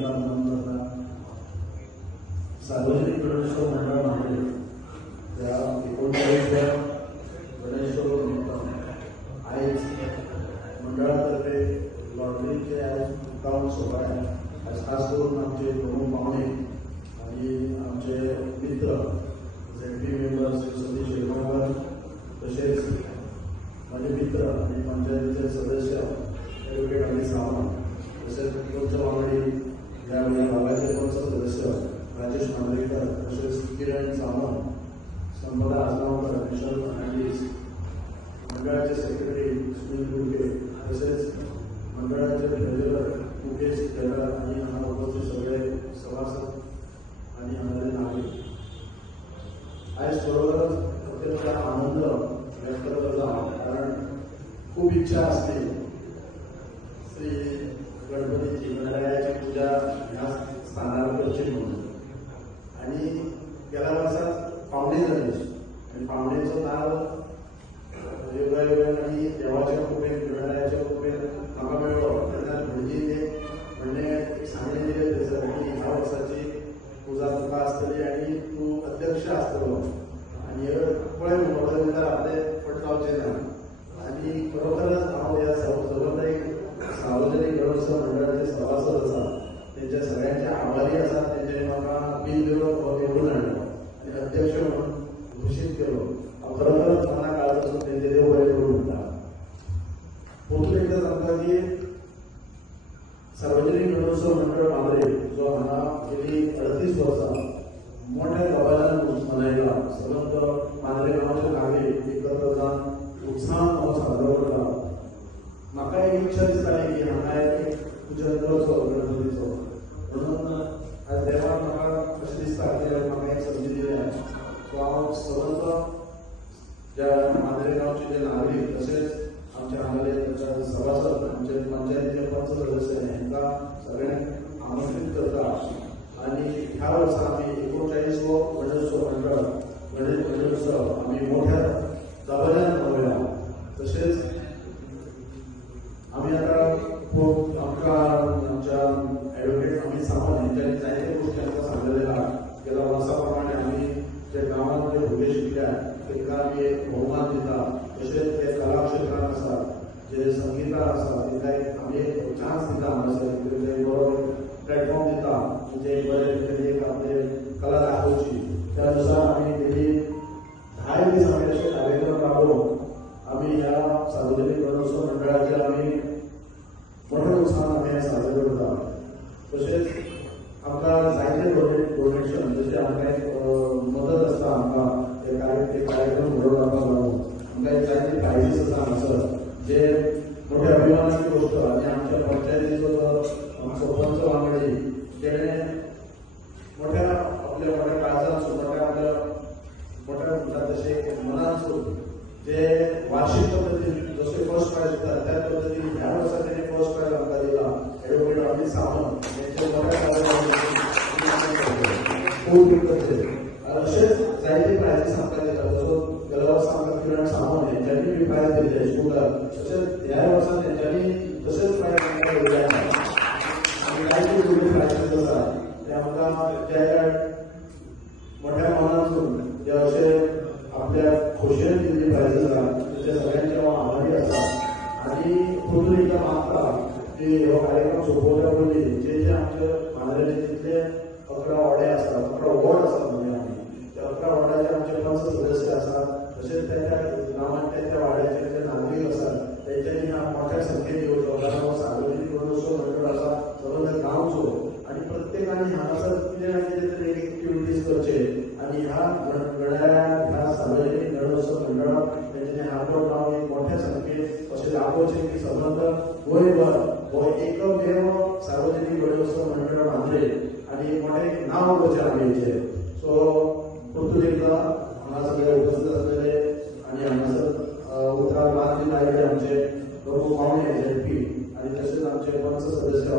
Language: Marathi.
जनता म्हणून सार्वजनिक गणेशोत्सव मंडळामध्ये त्या 39व्या गणेशोत्सव निमित्त आज मंडळातर्फे लॉटरीचे आज मुक्काम सोहळा आहे. आज खास करून आमचे प्रमुख पाहुणे आणि आमचे मित्र ZP मेंबर श्री सतीश शेगावकर, तसेच माझे मित्र आणि पंचायतीचे सदस्य ॲडव्होकेट अमित सावंत, तसेच पंचवांगडी यावेळी गावाचे पंच सदस्य राजेश मांजरेकर, तसेच किरण सावंत, संपदा आसगावकर, विशाल फर्नांडिस, मंडळाचे सेक्रेटरी सुनील गुडके, तसेच मंडळाचे ट्रेझरर मुकेश जगर आणि उपस्थित सगळे सभासद आणि आमचे नागरिक. आज बरोबरच अत्यंत आनंद व्यक्त करत आहोत, कारण खूप इच्छा असते श्री गणपतीची गणरायाची पूजा ह्या स्थानावर करची म्हणून. आणि गेल्या वर्षात पावणे गणेश आणि पावणेचं नाव योगायोगाने देवाच्या कृपेत गणरायाच्या कृपेत नका मिळवं त्यांना म्हणजे ते म्हणणे सांगणे दिले त्याच्यासाठी ह्या वर्षाची पूजा तुका असतली आणि तू अध्यक्ष असतो आणि पळय म्हणून आपले पटकावचे ना. आणि खरोखरच आपण या सार्वजनिक गणेशोत्सव मंडळाचे सभासद असतात त्यांच्या सगळ्यांचे आभारी असतात. त्यांच्या म्हाका बिल निवडून आणलं आणि अध्यक्ष म्हणून घोषित केलं. खरोखरच मना काळापासून त्यांचे देव बरे करून म्हणतात. पुढून एकदा सांगता की सार्वजनिक गणेशोत्सव मंडळ मांद्रे जो हांगा गेली 38 वर्सां मोठ्या दबाज्यान मनायला सर्वंत मांद्रे गांवाचे नागरे एकत्र जावन उत्साहान हो साजरो करता. म्हाका एक इच्छा दिसताली की हांगा एक पूजन करचो गणपतीचो, म्हणून आज देवान म्हाका अशें दिसता की म्हाका एक संधी दिल्या. सो हांव सर्वंत ज्या मांद्रे गांवचे जे नागरीक तसेच आमचे हांगाले सभासद आमचे पंचायतीचे पंच सदस्य हांकां सगळ्यांक आमंत्रीत करता. आणि ह्या वर्सा आमी 39वो गणेशोत्सव मंडळ गणेश गणेशोत्सव आमी मोठ्या दबाज्यान मनयला. तसेच आमी आतां आमच्या ॲडव्होकेट अमित सावंत हांच्यांनी जायते गोष्टी आमकां सांगलेल्यो आहा. गेल्या वर्सा प्रमाणे आमी जे गांवांत जे भुरगे शिकल्या तांकां आमी एक भोवमान दिता. तशेंच ते कला क्षेत्रांत आसात जे संगीतांत आसात तांकां आमी एक चान्स दिता. हांगासर एक बरो प्लॅटफॉर्म दिता म्हणजे बरे तरेन एक आपले कला दाखोवची. त्या नुसार आमी गेली 10 दीस आमी अशे कार्यक्रम राबोवन आमी ह्या सार्वजनिक गणेशोत्सव मंडळाचे आमी मोठ्या उत्साहान आमी साजरे करता. तशेंच आमकां जायते डोनेशन जशें आमकां एक मदत आसता आमकां ते कार्यक्रम घडोवन हाडपाक लागून आमकां एक जायते प्रायजीस आसा हांगासर जे मोठ्या अभिमानाची गोष्ट. आनी आमच्या पंचायतीचो जो आमचो पंच वांगडी तेणें मोठ्या आपल्या मोठ्या काळजांतसून मोठ्या आपल्या मोठ्या म्हणटा तशें मनांतसून जे वार्षिक पद्दतीन जशें फर्स्ट प्रायज दिता त्या पद्दतीन ह्या वर्सा तेणें फर्स्ट प्रायज आमकां दिला. ॲडव्होकेट अमित सावंत तेंचे मोठ्या अशेंच जायते प्रायजीस आमकां दिता. जसो गेल्या वर्सा आमकां किरण सावंत हेंच्यांनी बी प्रायज दिल्ले स्कुलाक, तशेंच ह्या वर्सा तेंच्यांनी तशेंच प्रायज आमकां दिल्ले आसा. आनी जायते फुडले प्रायजीस आसात ते आमकां त्या मोठ्या मनांतसून जे अशे आपल्या खोशयेन दिल्ली प्रायजीस आसात ते सगळ्यांचे हांव आभारी आसा. आनी पुर्तून एकदा मागता की हो कार्यक्रम सोंपोवच्या पयलीं जे जे आमचे मांद्रेचे जितले 11 वाडे आसात 11 वॉर्ड आसात म्हणजे आमी त्या 11 वॉर्डाचे आमचे पंच सदस्य आसात. तशेंच त्या गांवांतल्या त्या वाड्याचे जे नागरीक आसात तेंच्यांनी मोठ्या संख्येन येवचो. कारण हो सार्वजनिक गणेशोत्सव मंडळ आसा सगळ्या गांवचो आणि प्रत्येकाने हांगासर कितें ना कितें तरी एक्टिविटीज करचे. आणि ह्या गणरायाक ह्या सार्वजनिक गणेशोत्सव मंडळाक तेंच्यांनी आपलो नांव एक मोठ्या संख्येन अशें दाखोवचें की सबंद गोंयभर हो एकमेव सार्वजनिक गणेशोत्सव मंडळ मांद्रे आणि मोठें नांव करचें आमी हेचें. सो परतून एकदा हांगा सगळे उपस्थित आसलेले आनी हांगासर उतराक मान दिवन आयिल्ले आमचे प्रमुख पाहुणे ZP आनी तशेंच आमचे पंच सदस्य